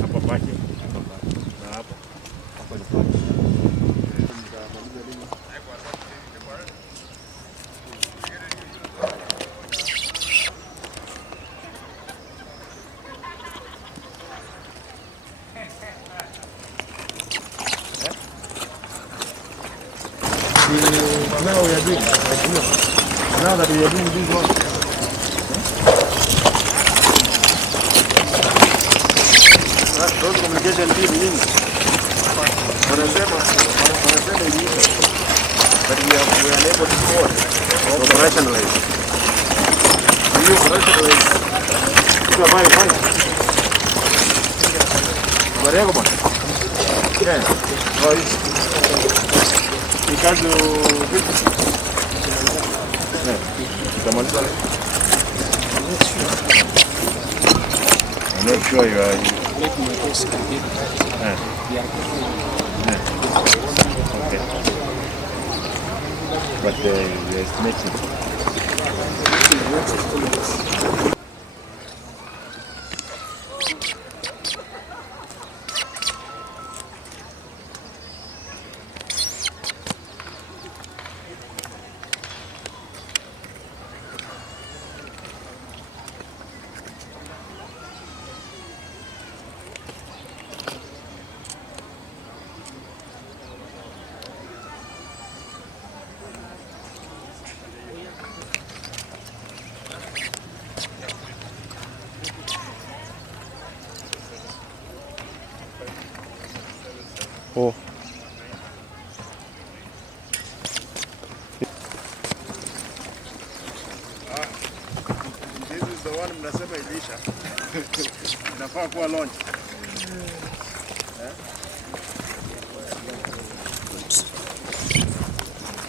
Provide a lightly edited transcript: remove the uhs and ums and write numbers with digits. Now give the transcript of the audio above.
hapa pake na hapa ni pake. Now we are doing now that we are doing this one. Those communication team nini? Wanasema hivi. But we are unable to operationalize. We operationalize. Kwa bye. Barego bwana. Yeah. Because I'm not sure you are. Okay. But the estimating. Oh. This is the one mnasema ilisha. Inafaa kuwa launch.